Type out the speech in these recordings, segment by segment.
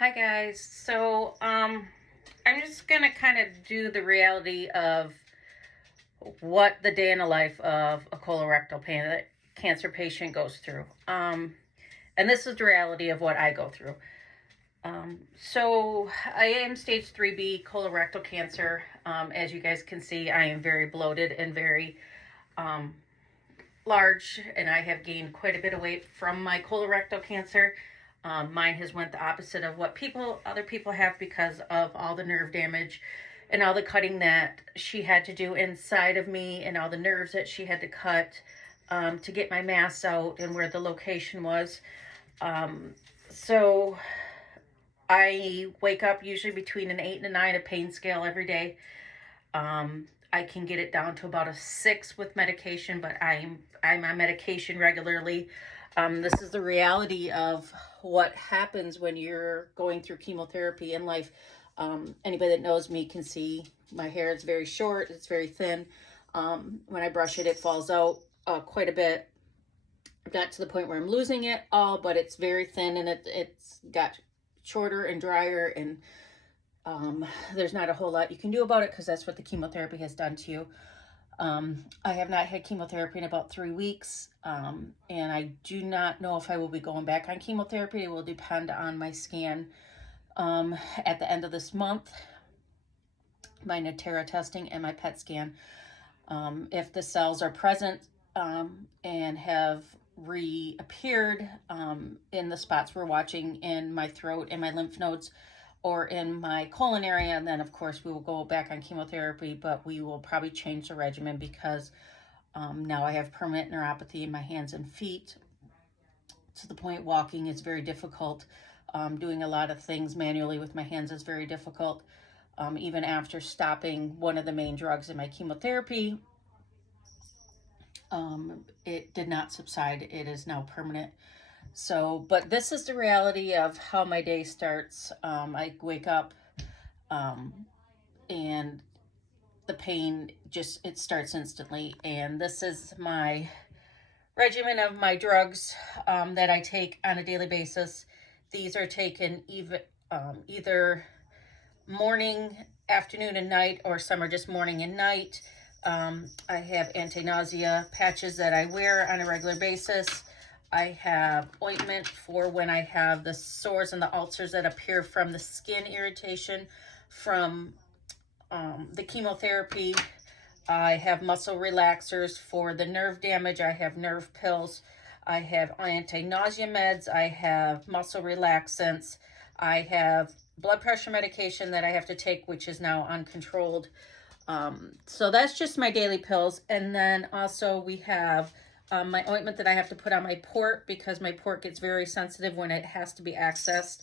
Hi guys. I'm just gonna kind of do the reality of what the day in the life of a colorectal cancer patient goes through. And this is the reality of what I go through. So I am stage 3B colorectal cancer. As you guys can see, I am very bloated and very um, large, and I have gained quite a bit of weight from my colorectal cancer. Mine has went the opposite of what other people have because of all the nerve damage and all the cutting that she had to do inside of me and all the nerves that she had to cut to get my mass out and where the location was. So I wake up usually between an 8 and a 9 a pain scale every day. I can get it down to about a 6 with medication, but I'm on medication regularly. This is the reality of what happens when you're going through chemotherapy in life. Anybody that knows me can see my hair is very short. It's very thin. When I brush it, it falls out quite a bit. Not to the point where I'm losing it all, but it's very thin, and it's got shorter and drier, and there's not a whole lot you can do about it because that's what the chemotherapy has done to you. I have not had chemotherapy in about 3 weeks, and I do not know if I will be going back on chemotherapy. It will depend on my scan at the end of this month, my Natera testing and my PET scan. If the cells are present and have reappeared in the spots we're watching in my throat and my lymph nodes or in my colon area, and then of course we will go back on chemotherapy, but we will probably change the regimen because now I have permanent neuropathy in my hands and feet to the point walking is very difficult. Doing a lot of things manually with my hands is very difficult. Even after stopping one of the main drugs in my chemotherapy, it did not subside. It is now permanent. So, but this is the reality of how my day starts. I wake up and the pain it starts instantly. And this is my regimen of my drugs that I take on a daily basis. These are taken either morning, afternoon, and night, or some are just morning and night. I have anti-nausea patches that I wear on a regular basis. I have ointment for when I have the sores and the ulcers that appear from the skin irritation from the chemotherapy. I have muscle relaxers for the nerve damage. I have nerve pills. I have anti-nausea meds. I have muscle relaxants. I have blood pressure medication that I have to take, which is now uncontrolled. So that's just my daily pills. And then also we have my ointment that I have to put on my port because my port gets very sensitive when it has to be accessed.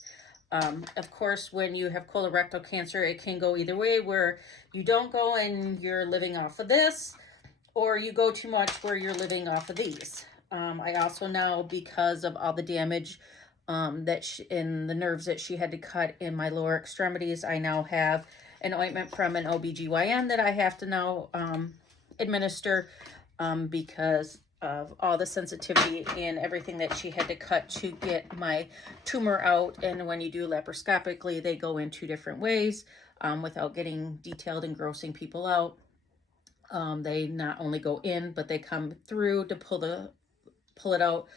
Of course, when you have colorectal cancer, it can go either way, where you don't go and you're living off of this, or you go too much where you're living off of these. I also now, because of all the damage in the nerves that she had to cut in my lower extremities, I now have an ointment from an OBGYN that I have to now administer because of all the sensitivity and everything that she had to cut to get my tumor out. And when you do laparoscopically, they go in 2 different ways without getting detailed and grossing people out. They not only go in, but they come through to pull it out.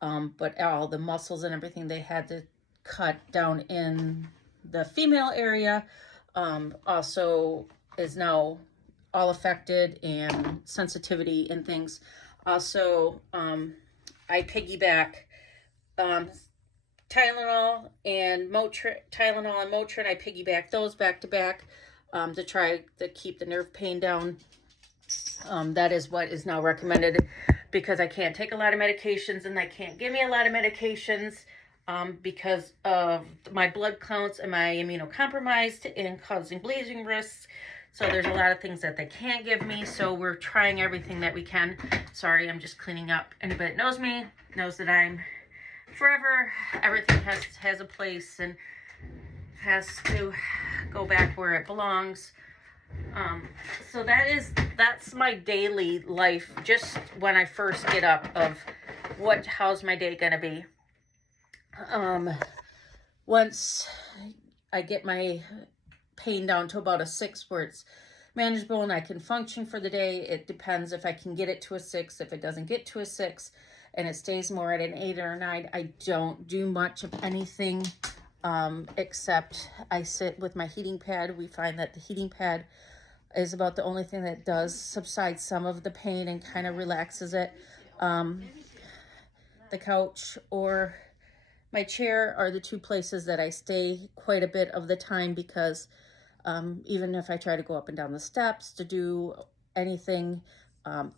But all the muscles and everything they had to cut down in the female area also is now all affected, and sensitivity and things. Also, I piggyback Tylenol and Motrin. I piggyback those back to back to try to keep the nerve pain down. That is what is now recommended because I can't take a lot of medications, and they can't give me a lot of medications because of my blood counts and my immunocompromised and causing bleeding risks. So there's a lot of things that they can't give me. So we're trying everything that we can. Sorry, I'm just cleaning up. Anybody that knows me knows that I'm forever. Everything has a place and has to go back where it belongs. So that's my daily life. Just when I first get up of how's my day gonna be. once I get my pain down to about a 6 where it's manageable and I can function for the day. It depends if I can get it to a 6. If it doesn't get to a 6 and it stays more at an 8 or a 9, I don't do much of anything except I sit with my heating pad. We find that the heating pad is about the only thing that does subside some of the pain and kind of relaxes it. The couch or my chair are the two places that I stay quite a bit of the time because even if I try to go up and down the steps to do anything,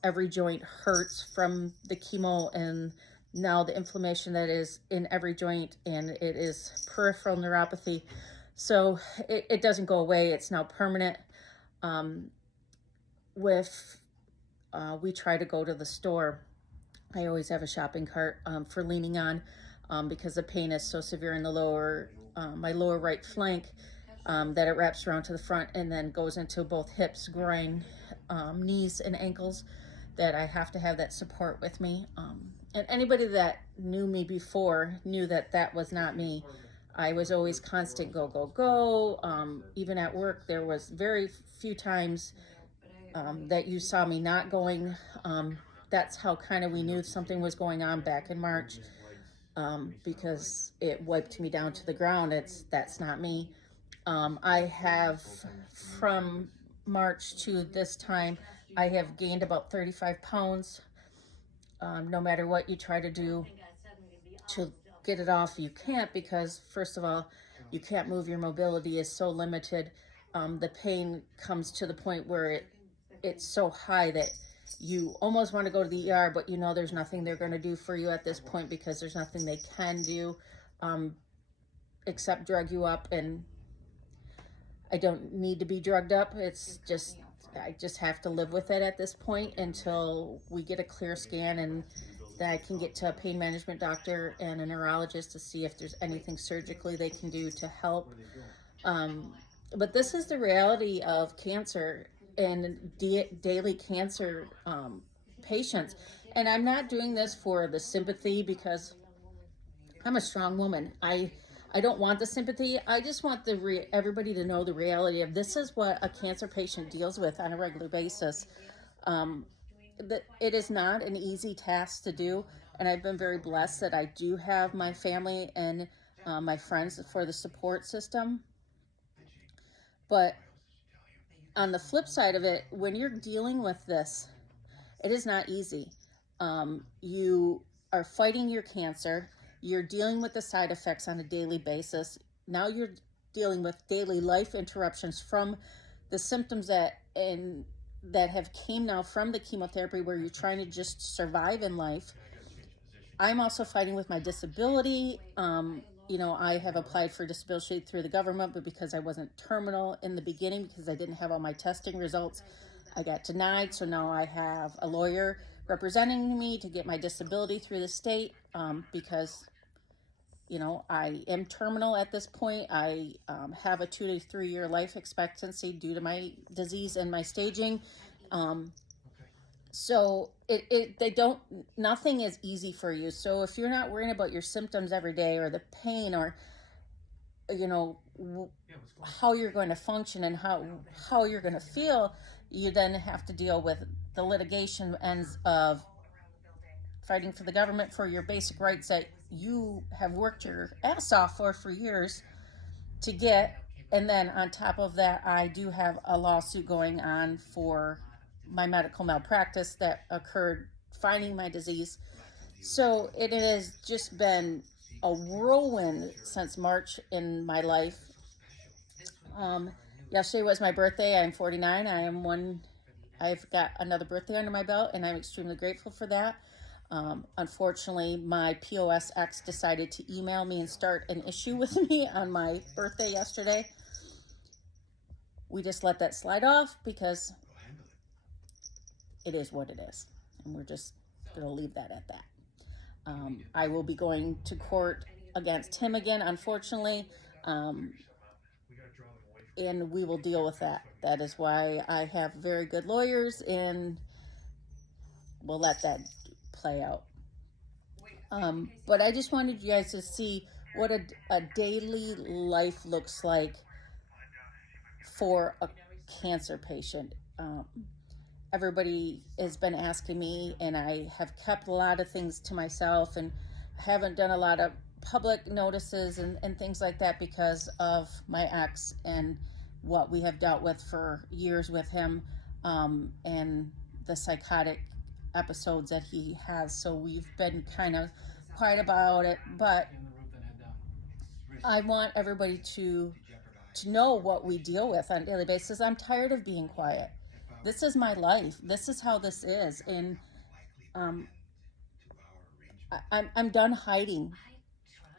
every joint hurts from the chemo and now the inflammation that is in every joint, and it is peripheral neuropathy. So it doesn't go away. It's now permanent. We try to go to the store, I always have a shopping cart for leaning on because the pain is so severe in the my lower right flank that it wraps around to the front and then goes into both hips, groin, knees, and ankles, that I have to have that support with me. And anybody that knew me before knew that that was not me. I was always constant go, go, go. Even at work, there was very few times that you saw me not going. That's how kind of we knew something was going on back in March, because it wiped me down to the ground. That's not me. I have, from March to this time, I have gained about 35 pounds. No matter what you try to do to get it off, you can't, because first of all, you can't move. Your mobility is so limited. The pain comes to the point where it's so high that you almost want to go to the ER, but you know there's nothing they're going to do for you at this point because there's nothing they can do except drug you up, and I don't need to be drugged up. It's just, I just have to live with it at this point until we get a clear scan and that I can get to a pain management doctor and a neurologist to see if there's anything surgically they can do to help. But this is the reality of cancer and daily cancer patients. And I'm not doing this for the sympathy because I'm a strong woman. I don't want the sympathy. I just want everybody to know the reality of this is what a cancer patient deals with on a regular basis. That it is not an easy task to do, and I've been very blessed that I do have my family and my friends for the support system. But on the flip side of it, when you're dealing with this, it is not easy. You are fighting your cancer. You're dealing with the side effects on a daily basis. Now you're dealing with daily life interruptions from the symptoms that have came now from the chemotherapy, where you're trying to just survive in life. I'm also fighting with my disability. I have applied for disability through the government, but because I wasn't terminal in the beginning, because I didn't have all my testing results, I got denied. So now I have a lawyer representing me to get my disability through the state, because I am terminal at this point. I have a 2 to 3 year life expectancy due to my disease and my staging. So nothing is easy for you. So if you're not worrying about your symptoms every day or the pain or, how you're going to function and how you're going to feel, you then have to deal with the litigation ends of fighting for the government for your basic rights that you have worked your ass off for years to get. And then on top of that, I do have a lawsuit going on for my medical malpractice that occurred finding my disease. So it has just been a whirlwind since March in my life. Yesterday was my birthday. I'm 49. I've got another birthday under my belt, and I'm extremely grateful for that. Unfortunately, my POSX decided to email me and start an issue with me on my birthday yesterday. We just let that slide off because it is what it is, and we're just going to leave that at that. I will be going to court against him again, unfortunately, and we will deal with that. That is why I have very good lawyers, and we'll let that play out. But I just wanted you guys to see what a daily life looks like for a cancer patient. Everybody has been asking me, and I have kept a lot of things to myself and haven't done a lot of public notices and things like that because of my ex and what we have dealt with for years with him, and the psychotic episodes that he has. So we've been kind of quiet about it, but I want everybody to know what we deal with on a daily basis. I'm tired of being quiet. This is my life. This is how this is, and um, I'm done hiding.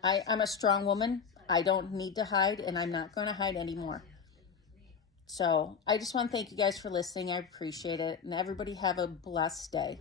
I'm a strong woman. I don't need to hide, and I'm not going to hide anymore. So I just want to thank you guys for listening. I appreciate it, and everybody have a blessed day.